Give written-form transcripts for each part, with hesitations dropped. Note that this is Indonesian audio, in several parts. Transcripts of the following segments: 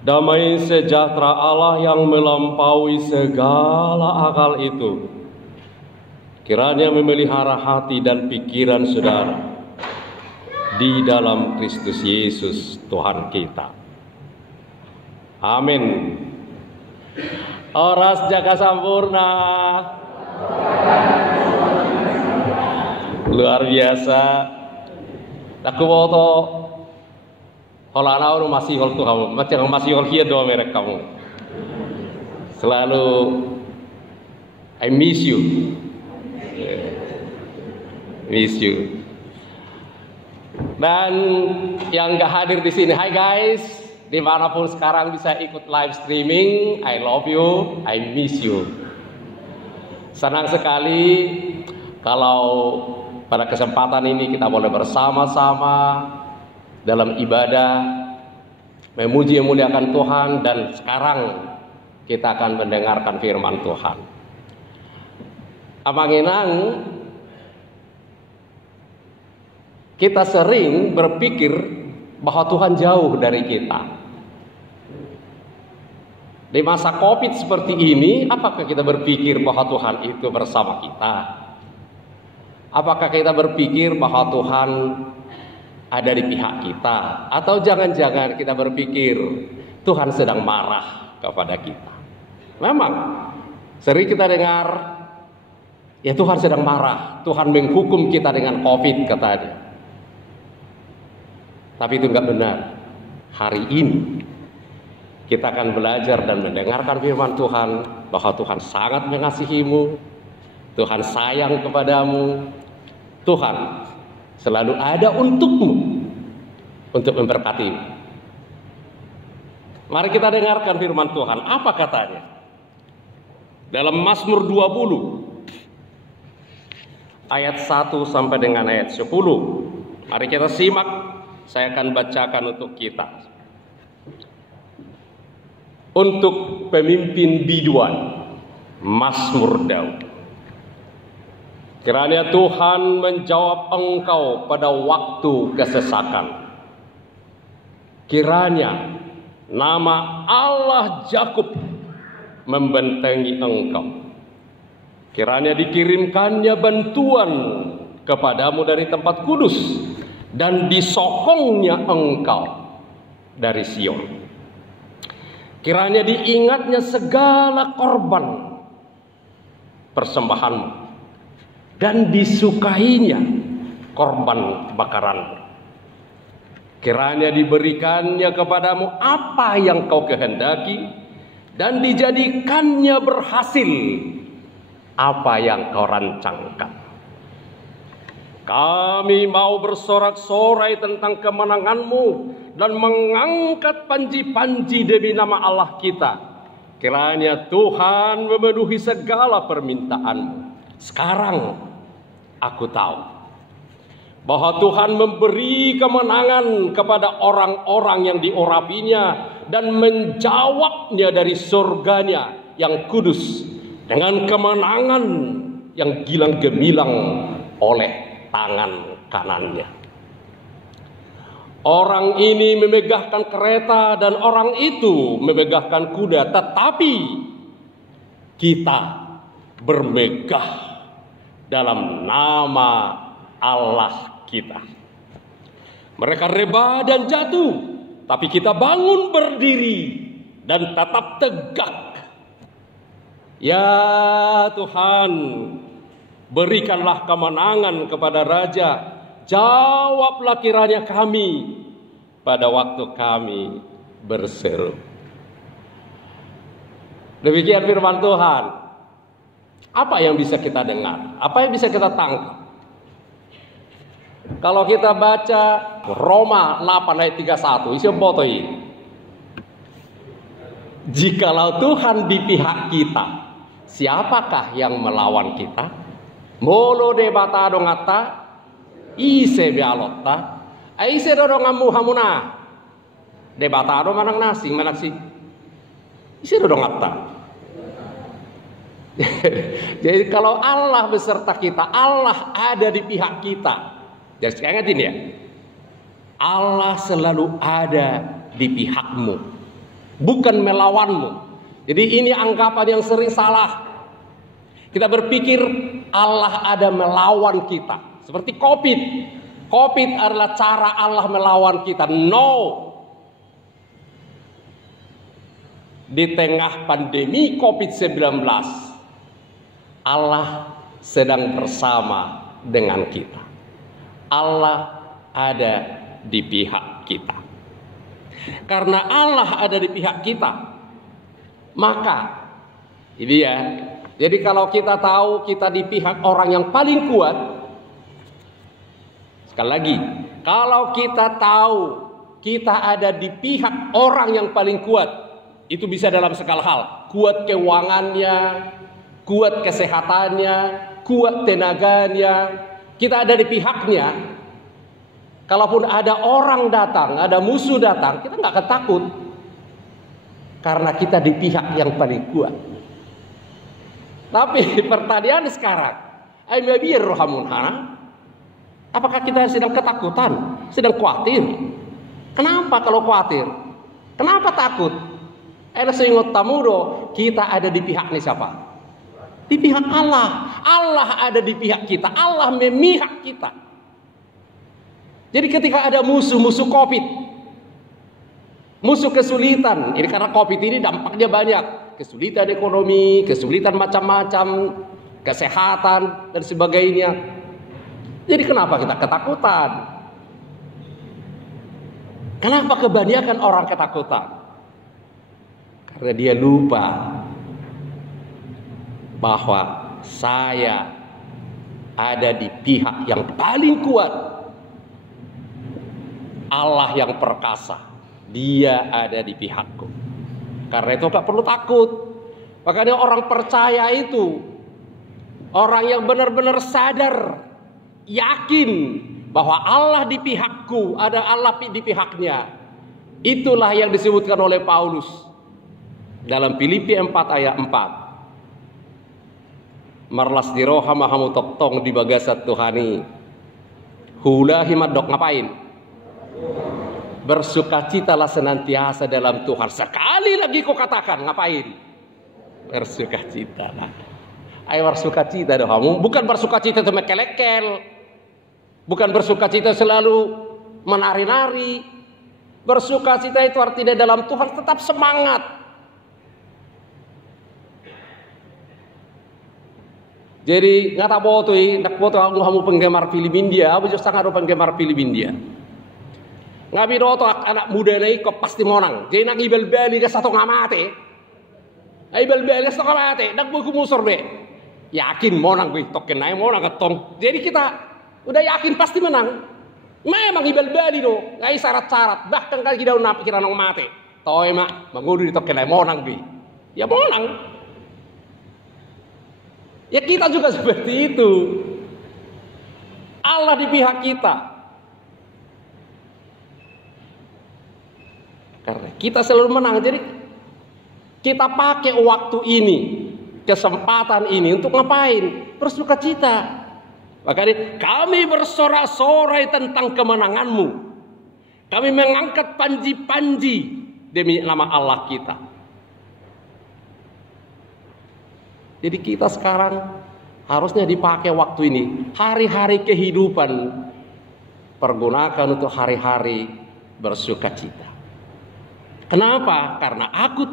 Damai sejahtera Allah yang melampaui segala akal itu kiranya memelihara hati dan pikiran saudara di dalam Kristus Yesus Tuhan kita. Amin. Oras jaga sampurna. Luar biasa. Aku mau to kalau anak masih hol tuh kamu, macam masih hol kia doa merek kamu. Selalu I miss you. Miss you. Dan yang gak hadir di sini, hai guys, dimanapun sekarang bisa ikut live streaming, I love you, I miss you. Senang sekali kalau pada kesempatan ini kita boleh bersama-sama dalam ibadah, memuji dan memuliakan Tuhan, dan sekarang kita akan mendengarkan firman Tuhan. Amanginang, kita sering berpikir bahwa Tuhan jauh dari kita. Di masa COVID seperti ini, apakah kita berpikir bahwa Tuhan itu bersama kita? Apakah kita berpikir bahwa Tuhan ada di pihak kita? Atau jangan-jangan kita berpikir Tuhan sedang marah kepada kita? Memang sering kita dengar, ya Tuhan sedang marah, Tuhan menghukum kita dengan COVID katanya. Tapi itu enggak benar. Hari ini kita akan belajar dan mendengarkan firman Tuhan bahwa Tuhan sangat mengasihimu, Tuhan sayang kepadamu, Tuhan selalu ada untukmu untuk memberkatimu. Mari kita dengarkan firman Tuhan. Apa katanya? Dalam Mazmur 20 ayat 1 sampai dengan ayat 10. Mari kita simak. Saya akan bacakan untuk kita. Untuk pemimpin biduan, Mazmur Daud. Kiranya Tuhan menjawab engkau pada waktu kesesakan. Kiranya nama Allah Yakub membentengi engkau. Kiranya dikirimkannya bantuan kepadamu dari tempat kudus, dan disokongnya engkau dari Sion. Kiranya diingatnya segala korban persembahanmu, dan disukainya korban bakaranmu. Kiranya diberikannya kepadamu apa yang kau kehendaki, dan dijadikannya berhasil apa yang kau rancangkan. Kami mau bersorak-sorai tentang kemenanganmu dan mengangkat panji-panji demi nama Allah kita. Kiranya Tuhan memenuhi segala permintaanmu. Sekarang aku tahu bahwa Tuhan memberi kemenangan kepada orang-orang yang diurapinya dan menjawabnya dari surganya yang kudus dengan kemenangan yang gilang gemilang oleh tangan kanannya. Orang ini memegahkan kereta dan orang itu memegahkan kuda, tetapi kita bermegah dalam nama Allah kita. Mereka rebah dan jatuh, tapi kita bangun berdiri dan tetap tegak. Ya Tuhan, berikanlah kemenangan kepada Raja. Jawablah kiranya kami pada waktu kami berseru. Demikian firman Tuhan. Apa yang bisa kita dengar? Apa yang bisa kita tangkap? Kalau kita baca Roma 8 ayat 31, isi foto ini. Jikalau Tuhan di pihak kita, siapakah yang melawan kita? Molo de bata dongata, ise bialotta, ise dodongamu hamuna. De bata do manang nasi, manaksi. Ise dodongata. Jadi kalau Allah beserta kita, Allah ada di pihak kita. Jadi ingat ini ya, Allah selalu ada di pihakmu. bukan melawanmu. Jadi ini anggapan yang sering salah. Kita berpikir Allah ada melawan kita. Seperti COVID. COVID adalah cara Allah melawan kita. No. Di tengah pandemi COVID-19, Allah sedang bersama dengan kita. Allah ada di pihak kita. Karena Allah ada di pihak kita, maka ini ya. Jadi kalau kita tahu kita di pihak orang yang paling kuat, sekali lagi, kalau kita tahu kita ada di pihak orang yang paling kuat, itu bisa dalam segala hal. Kuat keuangannya, kuat kesehatannya, kuat tenaganya. Kita ada di pihaknya. Kalaupun ada orang datang, ada musuh datang, kita nggak akan takut. Karena kita di pihak yang paling kuat. Tapi pertanyaan sekarang, apakah kita sedang ketakutan, sedang khawatir? Kenapa kalau khawatir? Kenapa takut? Kita ada di pihak siapa? Di pihak Allah. Allah ada di pihak kita. Allah memihak kita. Jadi ketika ada musuh COVID, musuh kesulitan, ini karena COVID ini dampaknya banyak, kesulitan ekonomi, kesulitan macam-macam, kesehatan dan sebagainya. Jadi kenapa kita ketakutan? Kenapa kebanyakan orang ketakutan? Karena dia lupa bahwa saya ada di pihak yang paling kuat. Allah yang perkasa, Dia ada di pihakku. Karena itu gak perlu takut. Makanya orang percaya itu orang yang benar-benar sadar, yakin bahwa Allah di pihakku, ada Allah di pihaknya. Itulah yang disebutkan oleh Paulus dalam Filipi 4 ayat 4. Marlas diroha mahamu toktong di bagasat Tuhani. Hula himadok ngapain? Bersukacitalah senantiasa dalam Tuhan. Sekali lagi kau katakan, ngapain? Bersukacitalah. Ayo bersukacita dong kamu. Bukan bersukacita itu mekelekel. Bukan bersukacita selalu menari-nari. Bersukacita itu artinya dalam Tuhan tetap semangat. Jadi ngata boto nak boto kamu penggemar film India, aku juga sangat penggemar film India. Ngabi doto anak muda naik kok pasti monang. Jadi nak ibal bali ke satu ngamate. Ibal bali ke satu ngamate. Nak buku musor be. Yakin monang be. Token naik monang ketong. Jadi kita udah yakin pasti menang. Memang ibal bali do. Ngai syarat-syarat. Bahkan kalau kita udah pikiran nong mate. Toy mak mengudu di token naik monang be. Ya monang. Ya kita juga seperti itu. Allah di pihak kita. Karena kita selalu menang. Jadi kita pakai waktu ini, kesempatan ini untuk ngapain? Bersukacita. Makanya kami bersorak-sorai tentang kemenanganmu. Kami mengangkat panji-panji demi nama Allah kita. Jadi kita sekarang harusnya dipakai waktu ini. Hari-hari kehidupan pergunakan untuk hari-hari bersukacita. Kenapa? Karena aku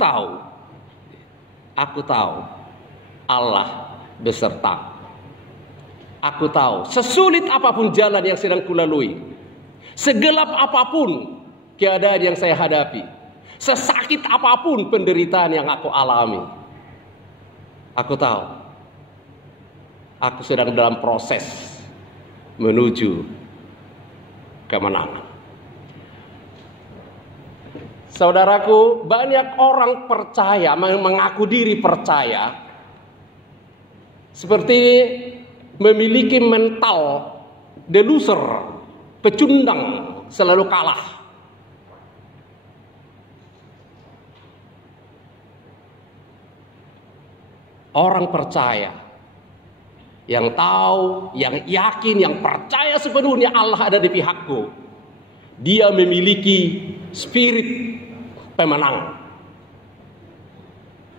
tahu Allah beserta. Aku tahu sesulit apapun jalan yang sedang kulalui, segelap apapun keadaan yang saya hadapi, sesakit apapun penderitaan yang aku alami, aku tahu aku sedang dalam proses menuju kemenangan. Saudaraku, banyak orang percaya, mengaku diri percaya, seperti memiliki mental the loser, pecundang, selalu kalah. Orang percaya, yang tahu, yang yakin, yang percaya sepenuhnya Allah ada di pihakku, dia memiliki spirit pemenang.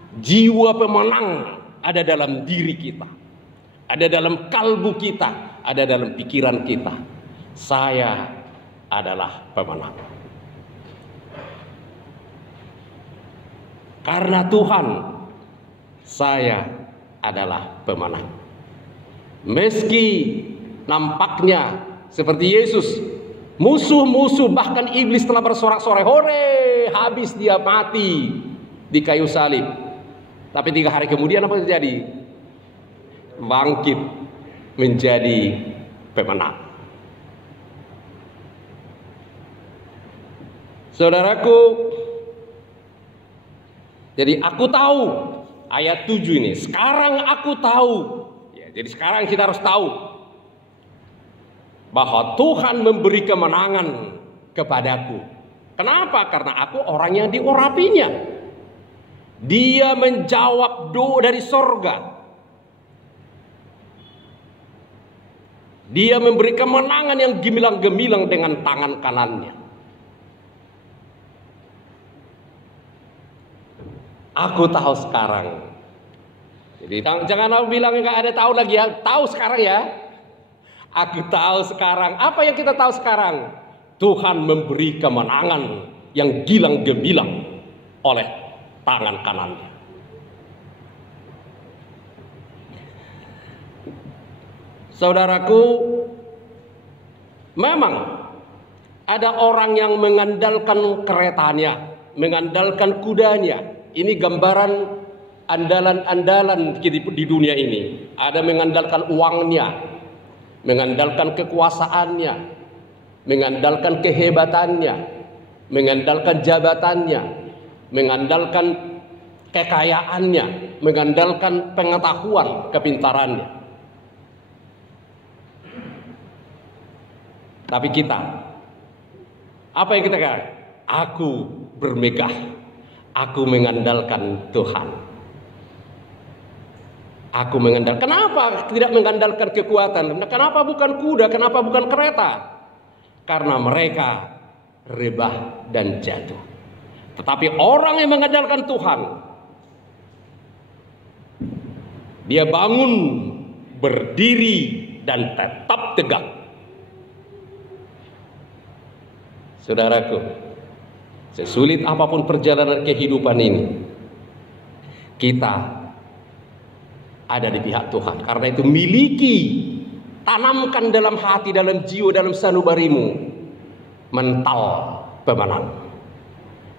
Jiwa pemenang ada dalam diri kita, ada dalam kalbu kita, ada dalam pikiran kita. Saya adalah pemenang. Karena Tuhan, saya adalah pemenang. Meski nampaknya seperti Yesus, musuh-musuh bahkan iblis telah bersorak-sorai, hore, habis dia mati di kayu salib. Tapi 3 hari kemudian apa terjadi? Bangkit menjadi pemenang. Saudaraku, jadi aku tahu ayat 7 ini. Sekarang aku tahu. Ya, jadi sekarang kita harus tahu bahwa Tuhan memberi kemenangan kepadaku. Kenapa? Karena aku orang yang diurapinya. Dia menjawab doa dari sorga. Dia memberi kemenangan yang gemilang-gemilang dengan tangan kanannya. Aku tahu sekarang. Jadi jangan bilang nggak ada tahu lagi ya. Tahu sekarang ya. Aku tahu sekarang. Apa yang kita tahu sekarang? Tuhan memberi kemenangan yang gilang-gemilang oleh tangan kanannya. Saudaraku, memang ada orang yang mengandalkan keretanya, mengandalkan kudanya. Ini gambaran andalan-andalan di dunia ini. Ada mengandalkan uangnya, mengandalkan kekuasaannya, mengandalkan kehebatannya, mengandalkan jabatannya, mengandalkan kekayaannya, mengandalkan pengetahuan, kepintarannya. Tapi kita, apa yang kita katakan? Aku bermegah, aku mengandalkan Tuhan. Aku mengandalkan. Kenapa tidak mengandalkan kekuatan? Kenapa bukan kuda? Kenapa bukan kereta? Karena mereka rebah dan jatuh. Tetapi orang yang mengandalkan Tuhan, dia bangun, berdiri, dan tetap tegak. Saudaraku, sesulit apapun perjalanan kehidupan ini, kita ada di pihak Tuhan. Karena itu miliki, tanamkan dalam hati, dalam jiwa, dalam sanubarimu mental pemenang.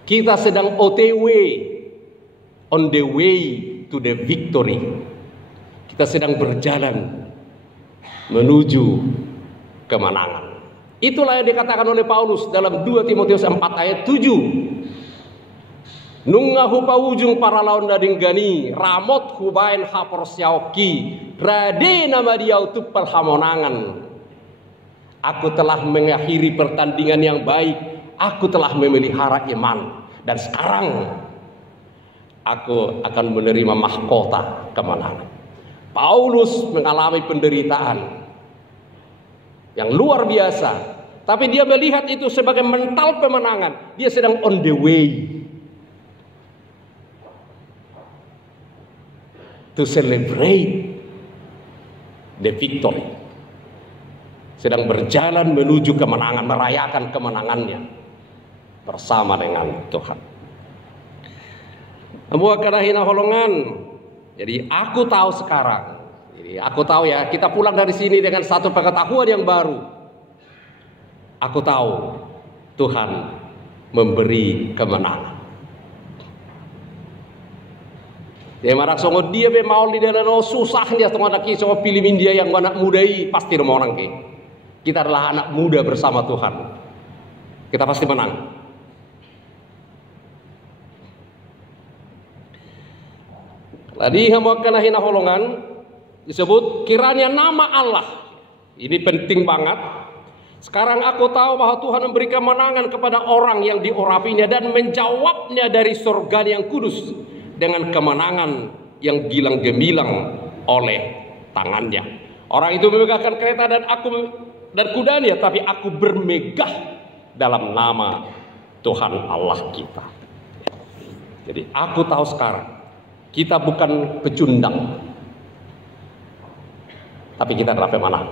Kita sedang OTW, on the way to the victory. Kita sedang berjalan menuju kemenangan. Itulah yang dikatakan oleh Paulus dalam 2 Timotius 4 ayat 7. Nungahu paujung para lawan dading gani, ramot hubain haporsyauki, rade nama diau tupal hamonangan. Aku telah mengakhiri pertandingan yang baik, aku telah memelihara iman. Dan sekarang aku akan menerima mahkota kemenangan. Paulus mengalami penderitaan yang luar biasa, tapi dia melihat itu sebagai mental pemenangan. Dia sedang on the way to celebrate the victory. Sedang berjalan menuju kemenangan, merayakan kemenangannya bersama dengan Tuhan. Karena holongan. Jadi aku tahu sekarang. Jadi aku tahu ya, kita pulang dari sini dengan satu pengetahuan yang baru. Aku tahu Tuhan memberi kemenangan. Dia marah songo dia be mau di dalam susah dia tengah nak kisah pilih dia yang anak mudai pasti orang ke. Kita adalah anak muda bersama Tuhan. Kita pasti menang. Tadi hamba hina holongan disebut kiranya nama Allah. Ini penting banget. Sekarang aku tahu bahwa Tuhan memberi kemenangan kepada orang yang diurapinya dan menjawabnya dari surga yang kudus dengan kemenangan yang gilang gemilang oleh tangannya. Orang itu memegahkan kereta dan kudanya, tapi aku bermegah dalam nama Tuhan Allah kita. Jadi aku tahu sekarang Kita bukan pecundang, tapi kita adalah pemenang.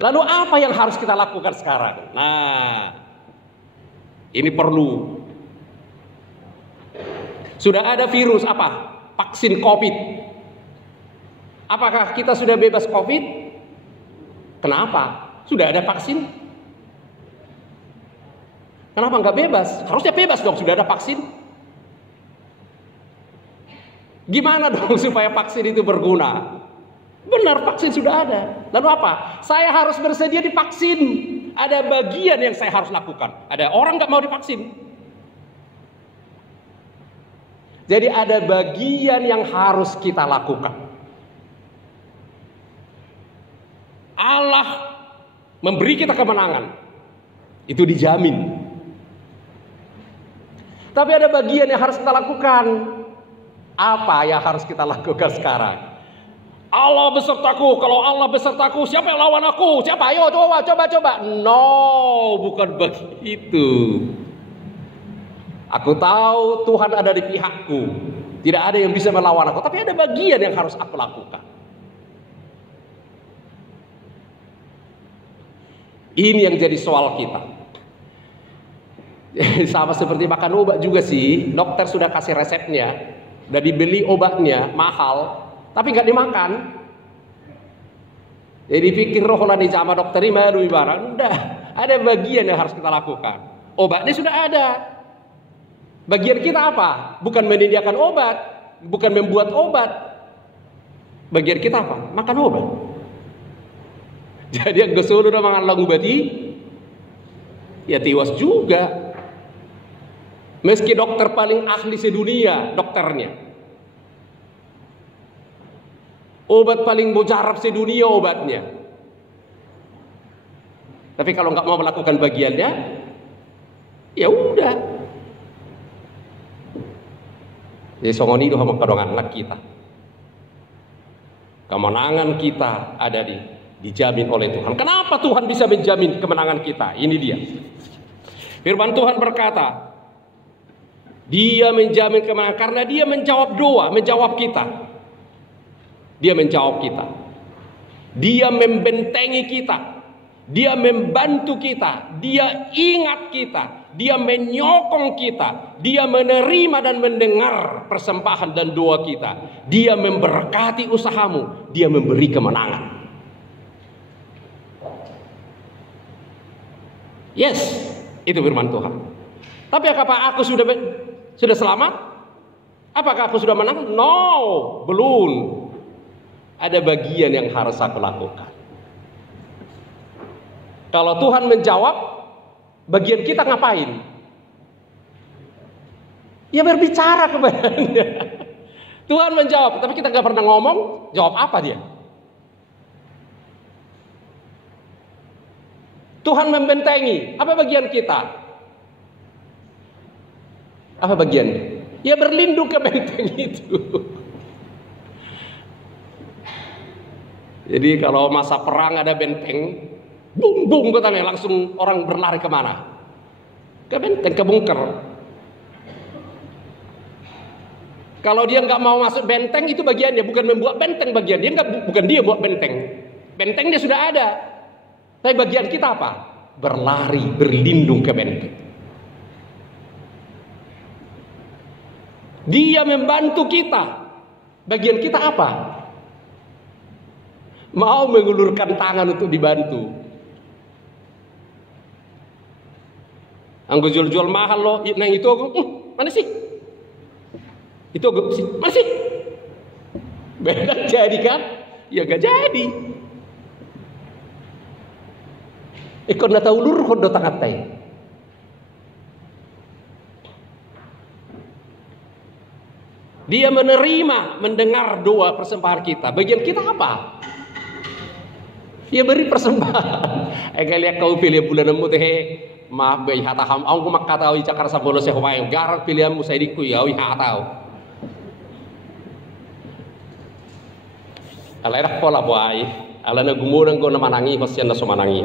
Lalu apa yang harus kita lakukan sekarang? Nah, ini perlu. Sudah ada virus apa? Vaksin COVID. Apakah kita sudah bebas COVID? Kenapa? Sudah ada vaksin. Kenapa nggak bebas? Harusnya bebas dong, sudah ada vaksin. Gimana dong supaya vaksin itu berguna? Benar, vaksin sudah ada. Lalu apa? Saya harus bersedia divaksin. Ada bagian yang saya harus lakukan. Ada orang nggak mau divaksin. Jadi ada bagian yang harus kita lakukan. Allah memberi kita kemenangan. Itu dijamin. Tapi ada bagian yang harus kita lakukan. Apa yang harus kita lakukan sekarang? Allah besertaku. Kalau Allah besertaku, siapa yang lawan aku? Siapa? Ayo coba. No, bukan begitu. Aku tahu Tuhan ada di pihakku. Tidak ada yang bisa melawan aku. Tapi ada bagian yang harus aku lakukan. Ini yang jadi soal kita. Sama seperti makan obat juga sih. Dokter sudah kasih resepnya. Udah dibeli obatnya, mahal. Tapi nggak dimakan. Jadi pikir roh lah nih sama dokter ini baru ibarat. Udah, ada bagian yang harus kita lakukan. Obatnya sudah ada. Bagian kita apa? Bukan menyediakan obat, bukan membuat obat. Bagian kita apa? Makan obat. Jadi yang kesuruh udah makan lagu bati, ya tiwas juga. Meski dokter paling ahli sedunia, dokternya. Obat paling mujarab sedunia obatnya. Tapi kalau nggak mau melakukan bagiannya, ya udah. Jadi songoni itu sama kedongan anak kita. Kemenangan kita ada dijamin oleh Tuhan. Kenapa Tuhan bisa menjamin kemenangan kita? Ini dia. Firman Tuhan berkata, Dia menjamin kemenangan karena Dia menjawab doa, menjawab kita. Dia menjawab kita. Dia membentengi kita. Dia membantu kita. Dia ingat kita. Dia menyokong kita. Dia menerima dan mendengar persembahan dan doa kita. Dia memberkati usahamu. Dia memberi kemenangan. Yes, itu firman Tuhan. Tapi apakah aku sudah selamat? Apakah aku sudah menang? No, belum. Ada bagian yang harus aku lakukan. Kalau Tuhan menjawab, bagian kita ngapain? Ya berbicara kepadanya. Tuhan menjawab, tapi kita nggak pernah ngomong. Jawab apa dia? Tuhan membentengi. Apa bagian kita? Apa bagiannya? Ya berlindung ke benteng itu. Jadi kalau masa perang ada benteng, bung bung katanya, langsung orang berlari kemana? Ke benteng, ke bunker. Kalau dia nggak mau masuk benteng, itu bagiannya, bukan membuat benteng bagian dia, bukan dia buat benteng. Bentengnya sudah ada. Tapi bagian kita apa? Berlari, berlindung ke benteng. Dia membantu kita. Bagian kita apa? Mau mengulurkan tangan untuk dibantu. Anggo jual-jual mahal loh, nang itu aku, mana sih? Itu aku sih, mana sih? Benar jadi kan? Ya gak jadi. Ikon nata ulur kondo tangatai. Dia menerima, mendengar doa persembahan kita. Bagian kita apa? Dia beri persembahan. Kalian kau pilih bulan nemu teh, maaf bayi hata ham. Aku mak kata wi cakar sabolo sehwai. Garang pilihanmu saya diku ya wi hatau. Alairak pola buai. Ala na gumurang ko na manangi hosyan na sumanangi.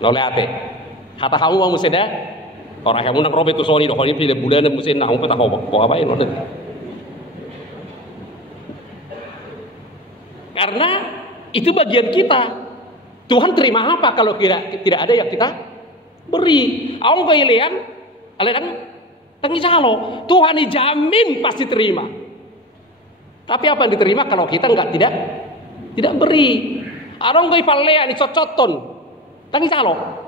Nolate. Hata hamu mau seda Orang yang menang Robert tuh Sony, ini pilih bulan musim nang petah kok apa ini? Karena itu bagian kita. Tuhan terima apa kalau tidak ada yang kita beri? Aku kailean, alekan tengi calo. Tuhan dijamin pasti terima. Tapi apa yang diterima kalau kita tidak beri? Arong gai palea ni cocoton, tengi calo.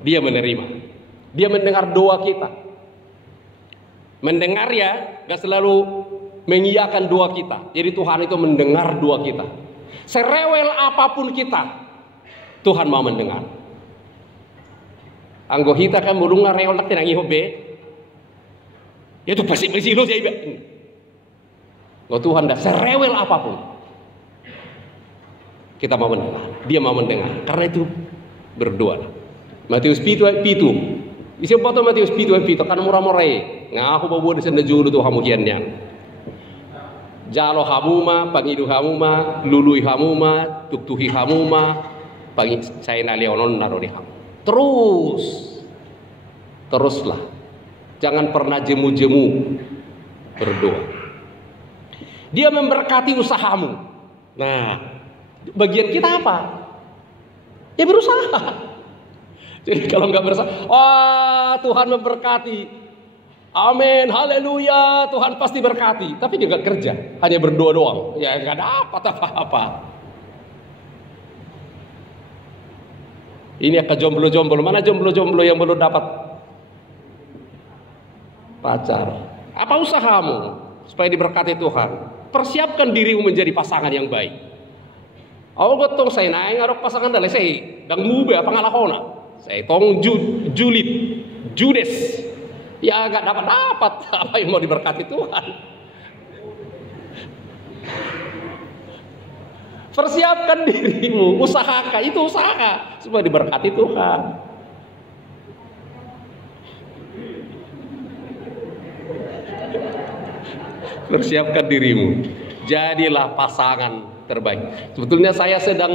Dia menerima. Dia mendengar doa kita. Mendengar ya, gak selalu mengiyakan doa kita. Jadi Tuhan itu mendengar doa kita. Serewel apapun kita, Tuhan mau mendengar. Anggo kita kan mulunga rewel nak tenang ihobe. Itu pasti lo saya. Kalau Tuhan dah serewel apapun, kita mau mendengar. Dia mau mendengar. Karena itu berdoa. Matius pitu. Isi foto Matius pitu kan murah-murai. Ngaku bawa di sana julu tuh hamu kiannya. Jalo hamuma, pangidu hamuma, lului hamuma, tuktuhi hamuma, pangi saya nalionon naro di hamu. Teruslah. Jangan pernah jemu-jemu berdoa. Dia memberkati usahamu. Nah, bagian kita apa? Ya berusaha. Jadi kalau nggak berusaha, Tuhan memberkati. Amin, haleluya, Tuhan pasti berkati. Tapi dia nggak kerja, hanya berdoa doang. Ya nggak dapat apa-apa. Ini akan jomblo-jomblo. Mana jomblo-jomblo yang belum dapat pacar? Apa usahamu supaya diberkati Tuhan? Persiapkan dirimu menjadi pasangan yang baik. Aku gotong saya naik ngarok pasangan dalai saya dan mube apa ngalakona. Saya tong Judes. Ya gak dapat apa yang mau diberkati Tuhan. Persiapkan dirimu, usahakan, itu usaha supaya diberkati Tuhan. Persiapkan dirimu, jadilah pasangan terbaik. Sebetulnya saya sedang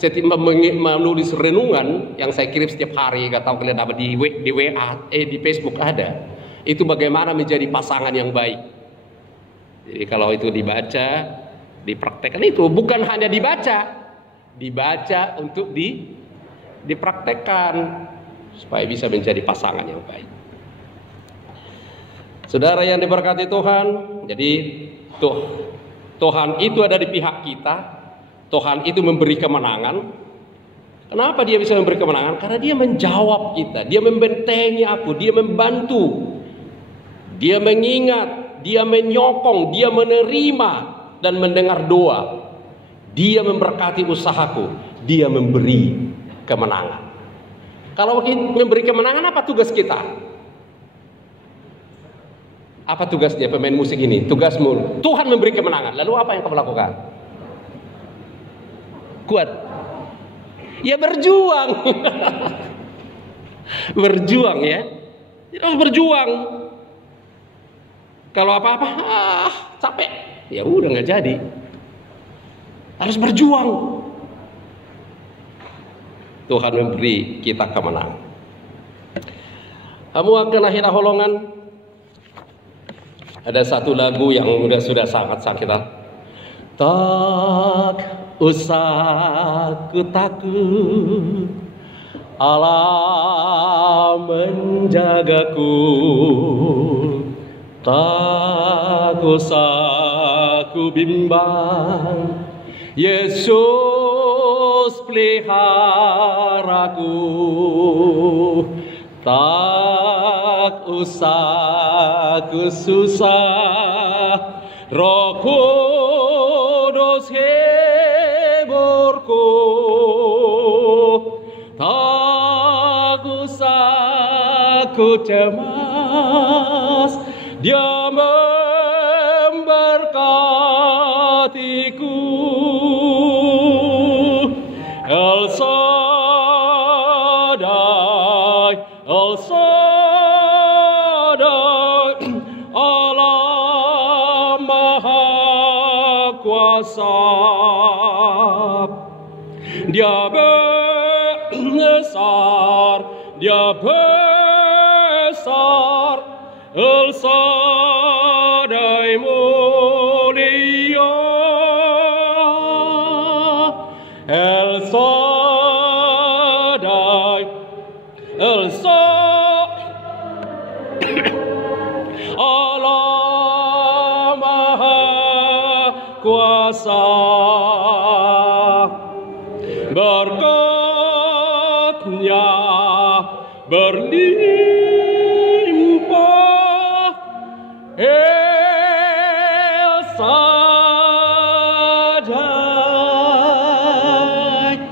menulis renungan yang saya kirim setiap hari, gak tahu kalian dapat di WA, di Facebook ada. Itu bagaimana menjadi pasangan yang baik. Jadi kalau itu dibaca, dipraktekkan, itu bukan hanya dibaca untuk dipraktekkan supaya bisa menjadi pasangan yang baik. Saudara yang diberkati Tuhan, jadi Tuhan itu ada di pihak kita. Tuhan itu memberi kemenangan. Kenapa dia bisa memberi kemenangan? Karena dia menjawab kita, dia membentengi aku, dia membantu, dia mengingat, dia menyokong, dia menerima dan mendengar doa. Dia memberkati usahaku, dia memberi kemenangan. Kalau memberi kemenangan, apa tugas kita? Apa tugasnya pemain musik ini? Tugasmu, Tuhan memberi kemenangan. Lalu apa yang kamu lakukan? Kuat. Ya berjuang. Berjuang ya. Harus berjuang. Kalau apa-apa, capek. Ya udah nggak jadi. Harus berjuang. Tuhan memberi kita kemenangan. Kamu akan akhirnya holongan. Ada satu lagu yang sudah sangat sakit. Tak usah ku takut, Allah menjagaku. Tak usah ku bimbang, Yesus peliharaku. Tak usah ku susah, Roh Kudus hiburku. Tak usah ku cemas, Dia memberkatiku. El Shaddai, El Shaddai, Allah Maha Kuasa. Dia besar, Dia besar, El Shaddai mulia, El Shaddai, El Shaddai, Allah Maha Kuasa, berkat-Nya berlimpah, El Shaddai.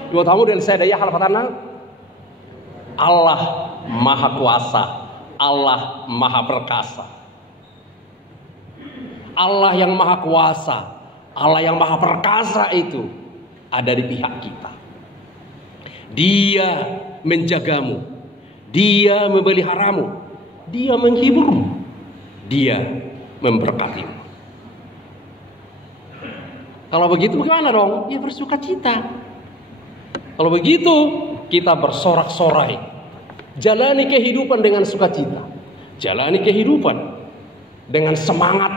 Dua tamu dan saya daya hal patana. Allah Maha Kuasa, Allah Maha Perkasa. Allah yang Maha Kuasa, Allah yang Maha Perkasa itu ada di pihak kita. Dia menjagamu, Dia memeliharamu, Dia menghiburmu, Dia memberkatimu. Kalau begitu bagaimana dong? Ya bersuka cita. Kalau begitu kita bersorak-sorai, jalani kehidupan dengan sukacita, jalani kehidupan dengan semangat,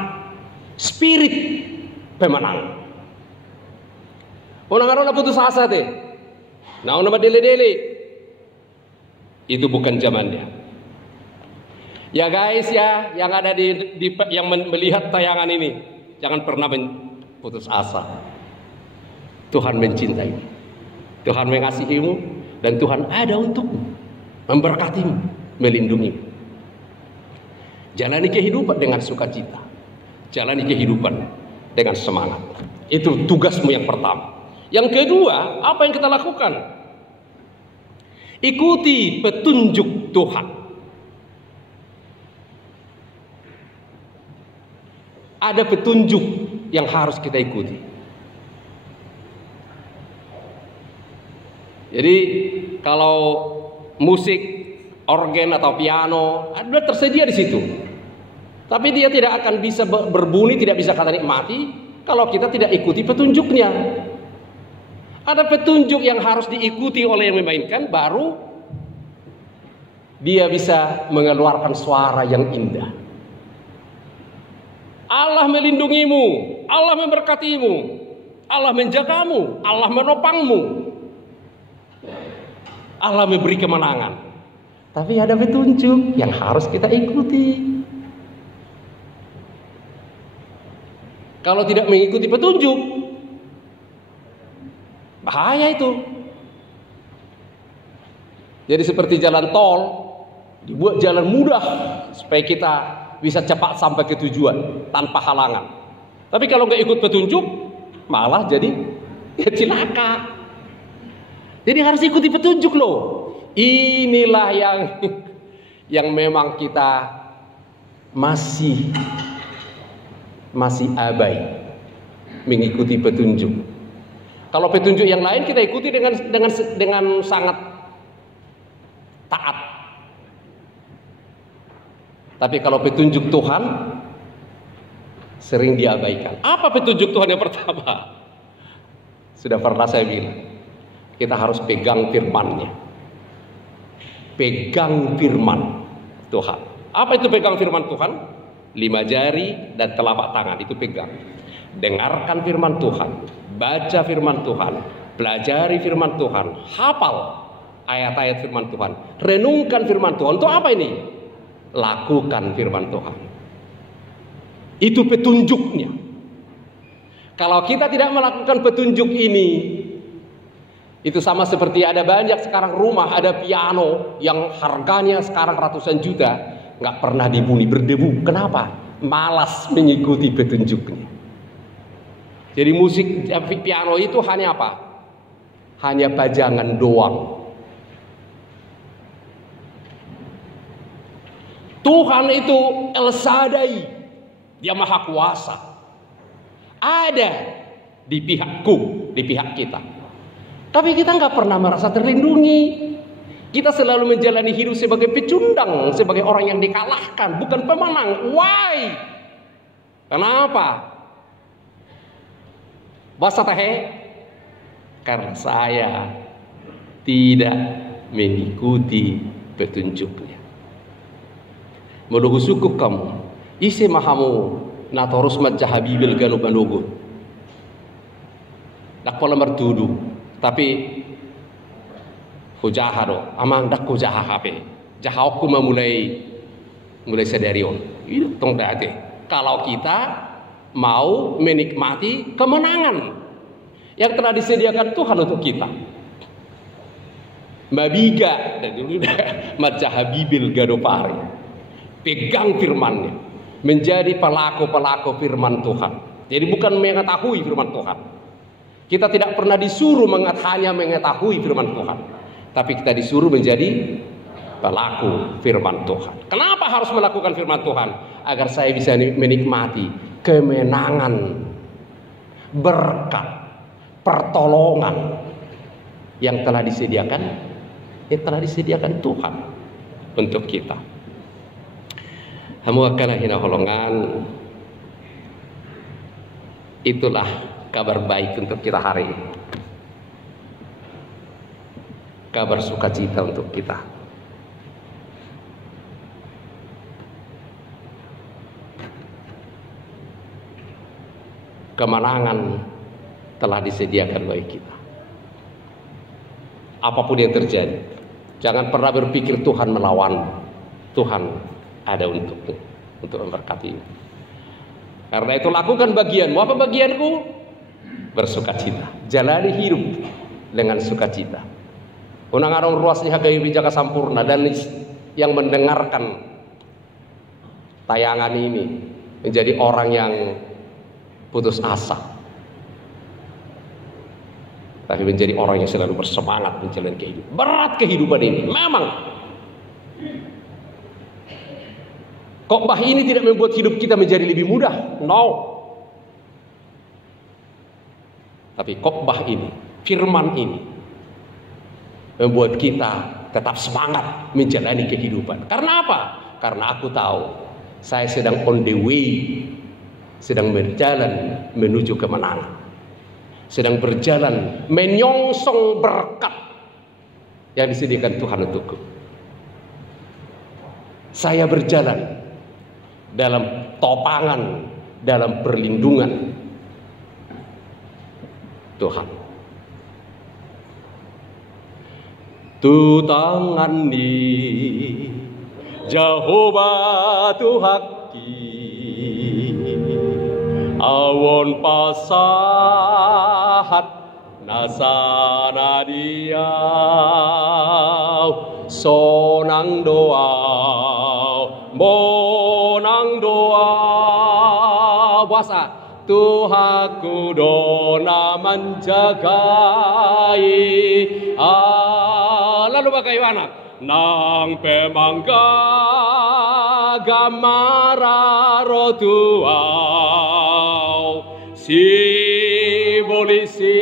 spirit pemenang. Orang-orang putus asa teh, nah nama dele-dele, itu bukan zamannya. Ya guys ya, yang ada yang melihat tayangan ini, jangan pernah putus asa. Tuhan mencintai, Tuhan mengasihimu, dan Tuhan ada untukmu, memberkatimu, melindungimu. Jalani kehidupan dengan sukacita, jalani kehidupan dengan semangat. Itu tugasmu yang pertama. Yang kedua, apa yang kita lakukan? Ikuti petunjuk Tuhan. Ada petunjuk yang harus kita ikuti. Jadi kalau musik, organ atau piano ada tersedia di situ. Tapi dia tidak akan bisa berbunyi, tidak bisa kita nikmati kalau kita tidak ikuti petunjuknya. Ada petunjuk yang harus diikuti oleh yang memainkan, baru dia bisa mengeluarkan suara yang indah. Allah melindungimu, Allah memberkatimu, Allah menjagamu, Allah menopangmu, Allah memberi kemenangan. Tapi ada petunjuk yang harus kita ikuti. Kalau tidak mengikuti petunjuk, bahaya itu. Jadi seperti jalan tol, dibuat jalan mudah supaya kita bisa cepat sampai ke tujuan tanpa halangan. Tapi kalau nggak ikut petunjuk, malah jadi celaka. Jadi harus ikuti petunjuk loh. Inilah yang memang kita masih abai mengikuti petunjuk. Kalau petunjuk yang lain kita ikuti dengan sangat taat. Tapi kalau petunjuk Tuhan sering diabaikan. Apa petunjuk Tuhan yang pertama? Sudah pernah saya bilang, kita harus pegang firman-Nya. Pegang firman Tuhan. Apa itu pegang firman Tuhan? 5 jari dan telapak tangan itu pegang. Dengarkan firman Tuhan, baca firman Tuhan, pelajari firman Tuhan, hafal ayat-ayat firman Tuhan, renungkan firman Tuhan. Untuk apa ini? Lakukan firman Tuhan. Itu petunjuknya. Kalau kita tidak melakukan petunjuk ini, itu sama seperti ada banyak sekarang rumah, ada piano yang harganya sekarang ratusan juta, nggak pernah dibunyi, berdebu. Kenapa? Malas mengikuti petunjuknya. Jadi musik piano itu hanya apa? Hanya pajangan doang. Tuhan itu El Shaddai, Dia Maha Kuasa, ada di pihakku, di pihak kita. Tapi kita nggak pernah merasa terlindungi. Kita selalu menjalani hidup sebagai pecundang, sebagai orang yang dikalahkan, bukan pemenang. Why? Kenapa? Bahasa tahe? Karena saya tidak mengikuti petunjuknya. Menugu suku kamu, isi mahamu natorus majahabibil ganu banugut. Dak pola mertudu, tapi hujahado, amang dak hujaha hape, jahauku mulai sedarion. Itu tong date. Kalau kita mau menikmati kemenangan yang telah disediakan Tuhan untuk kita. Mabiga dan dulu majahabibil gadopari. Pegang firman-Nya, menjadi pelaku-pelaku firman Tuhan. Jadi bukan mengetahui firman Tuhan. Kita tidak pernah disuruh hanya mengetahui firman Tuhan, tapi kita disuruh menjadi pelaku firman Tuhan. Kenapa harus melakukan firman Tuhan? Agar saya bisa menikmati kemenangan, berkat, pertolongan yang telah disediakan Tuhan untuk kita. Hamu akala hina holongan, itulah kabar baik untuk kita hari ini. Kabar sukacita untuk kita. Kemenangan telah disediakan bagi kita. Apapun yang terjadi, jangan pernah berpikir Tuhan melawan. Tuhan ada untukmu, untuk memberkati. Karena itu lakukan bagianmu. Apa bagianku? Bersukacita. Jalani hidup dengan sukacita. Unang arong ruasnya hagayu bijaka sampurna, dan yang mendengarkan tayangan ini menjadi orang yang putus asa, tapi menjadi orang yang selalu bersemangat menjalani kehidupan. Berat kehidupan ini memang. Khotbah ini tidak membuat hidup kita menjadi lebih mudah, no. Tapi khotbah ini, firman ini membuat kita tetap semangat menjalani kehidupan. Karena apa? Karena aku tahu saya sedang on the way, sedang berjalan menuju kemenangan, sedang berjalan menyongsong berkat yang disediakan Tuhan untukku. Saya berjalan dalam topangan, dalam perlindungan Tuhan. Tu tangan ni Jehovah Tuhaki, awon pasahat nasana diau, sonang doa monang doa puasa. Tuhaku dona menjagai. Lalu bagaimana? Nang pemangga gamara rotuau, si polisi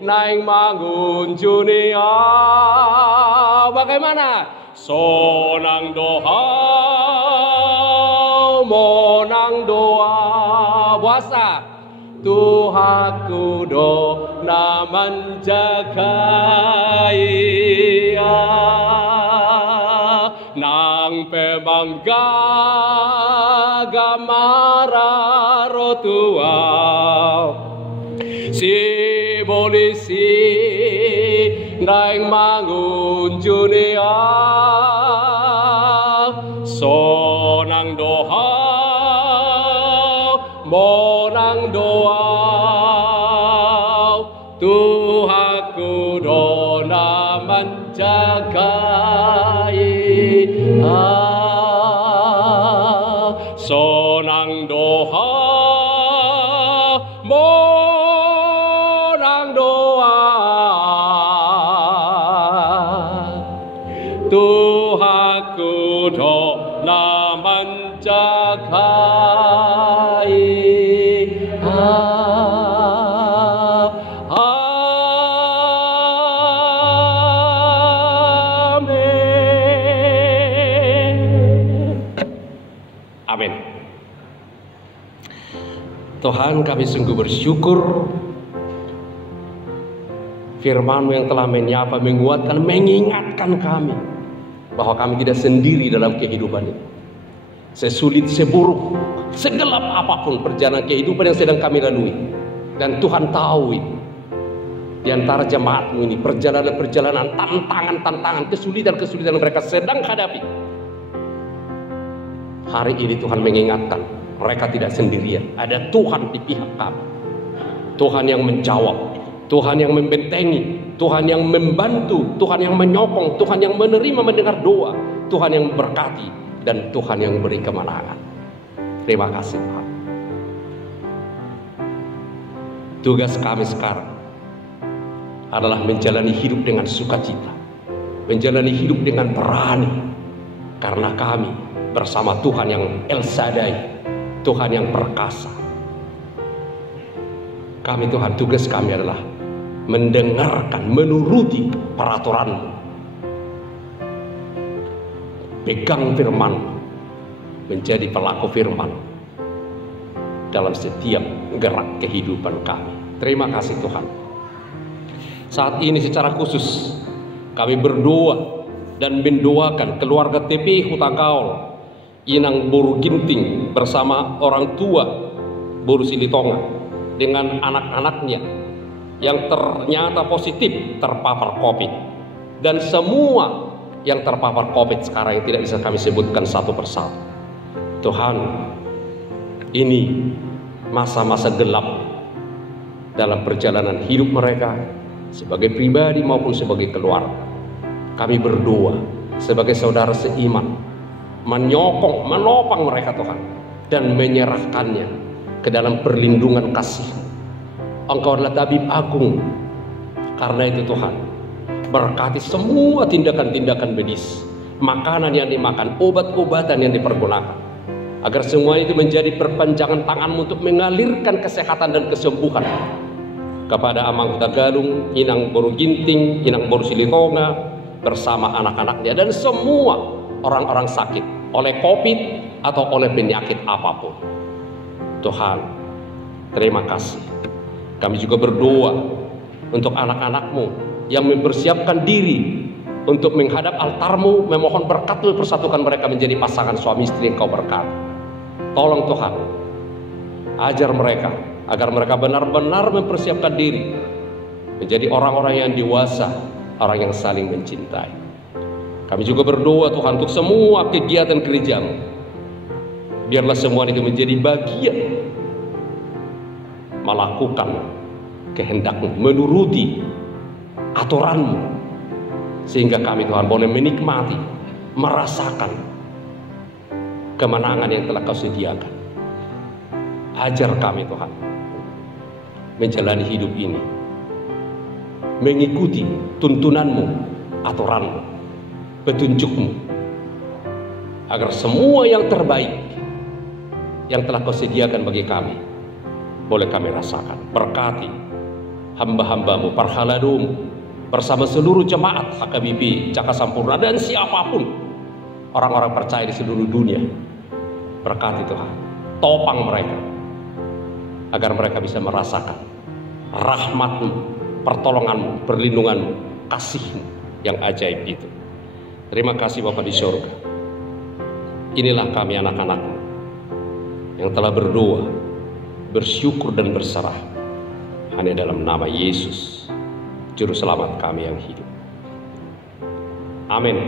naing mangun junia. Bagaimana? Sonang doa monang doa puasa. Tuhaku dona menjagai. Nang pemangga gamara rotua, si polisi naing mangun junia. Sonang doa monang doa, Tuhaku dona menjagai. Sonang doa monang doa, Tuhaku dona menjagai. Amin. Tuhan, kami sungguh bersyukur Firman-Mu yang telah menyapa, menguatkan, mengingatkan kami bahwa kami tidak sendiri dalam kehidupan ini. Sesulit, seburuk, segelap apapun perjalanan kehidupan yang sedang kami lalui, dan Tuhan tahu itu. Di antara jemaat-Mu ini, perjalanan-perjalanan, tantangan-tantangan, kesulitan-kesulitan yang mereka sedang hadapi, hari ini Tuhan mengingatkan mereka tidak sendirian. Ada Tuhan di pihak kami. Tuhan yang menjawab, Tuhan yang membentengi, Tuhan yang membantu, Tuhan yang menyokong, Tuhan yang menerima mendengar doa, Tuhan yang memberkati, dan Tuhan yang beri kemenangan. Terima kasih Tuhan. Tugas kami sekarang adalah menjalani hidup dengan sukacita, menjalani hidup dengan berani, karena kami bersama Tuhan yang El Shaddai, Tuhan yang perkasa. Kami Tuhan, tugas kami adalah mendengarkan, menuruti peraturan-Mu, pegang firman, menjadi pelaku firman dalam setiap gerak kehidupan kami. Terima kasih Tuhan. Saat ini secara khusus kami berdoa dan mendoakan keluarga TPI Huta Gaul Inang Boru Ginting bersama orang tua Boru Silitonga dengan anak-anaknya yang ternyata positif terpapar COVID, dan semua yang terpapar COVID sekarang yang tidak bisa kami sebutkan satu persatu. Tuhan, ini masa-masa gelap dalam perjalanan hidup mereka sebagai pribadi maupun sebagai keluarga. Kami berdoa sebagai saudara seiman, menyokong, menopang mereka Tuhan, dan menyerahkannya ke dalam perlindungan kasih. Engkau adalah tabib agung. Karena itu Tuhan, berkati semua tindakan-tindakan medis, makanan yang dimakan, obat-obatan yang dipergunakan, agar semua itu menjadi perpanjangan tangan-Mu untuk mengalirkan kesehatan dan kesembuhan kepada Amang Huta Galung, Inang Boru Ginting, Inang Boru Silitonga bersama anak-anaknya, dan semua orang-orang sakit oleh COVID atau oleh penyakit apapun. Tuhan, terima kasih. Kami juga berdoa untuk anak-anak-Mu yang mempersiapkan diri untuk menghadap altar-Mu, memohon berkat-Mu, persatukan mereka menjadi pasangan suami istri yang Kau berkati. Tolong Tuhan, ajar mereka agar mereka benar-benar mempersiapkan diri menjadi orang-orang yang dewasa, orang yang saling mencintai. Kami juga berdoa Tuhan untuk semua kegiatan gereja-Mu. Biarlah semua itu menjadi bagian melakukan kehendak-Mu, menuruti aturan-Mu, sehingga kami Tuhan boleh menikmati, merasakan kemenangan yang telah Kau sediakan. Ajar kami Tuhan menjalani hidup ini mengikuti tuntunan-Mu, aturan-Mu, petunjuk-Mu, agar semua yang terbaik yang telah Kau sediakan bagi kami boleh kami rasakan. Berkati hamba-hamba-Mu, Parhaladu-Mu bersama seluruh jemaat HKBP Caka Sampurna dan siapapun orang-orang percaya di seluruh dunia. Berkati Tuhan, topang mereka agar mereka bisa merasakan rahmat-Mu, pertolongan-Mu, perlindungan-Mu, kasih-Mu yang ajaib itu. Terima kasih Bapa di surga. Inilah kami anak-anak-Mu yang telah berdoa, bersyukur dan berserah hanya dalam nama Yesus, Juru Selamat kami yang hidup. Amin.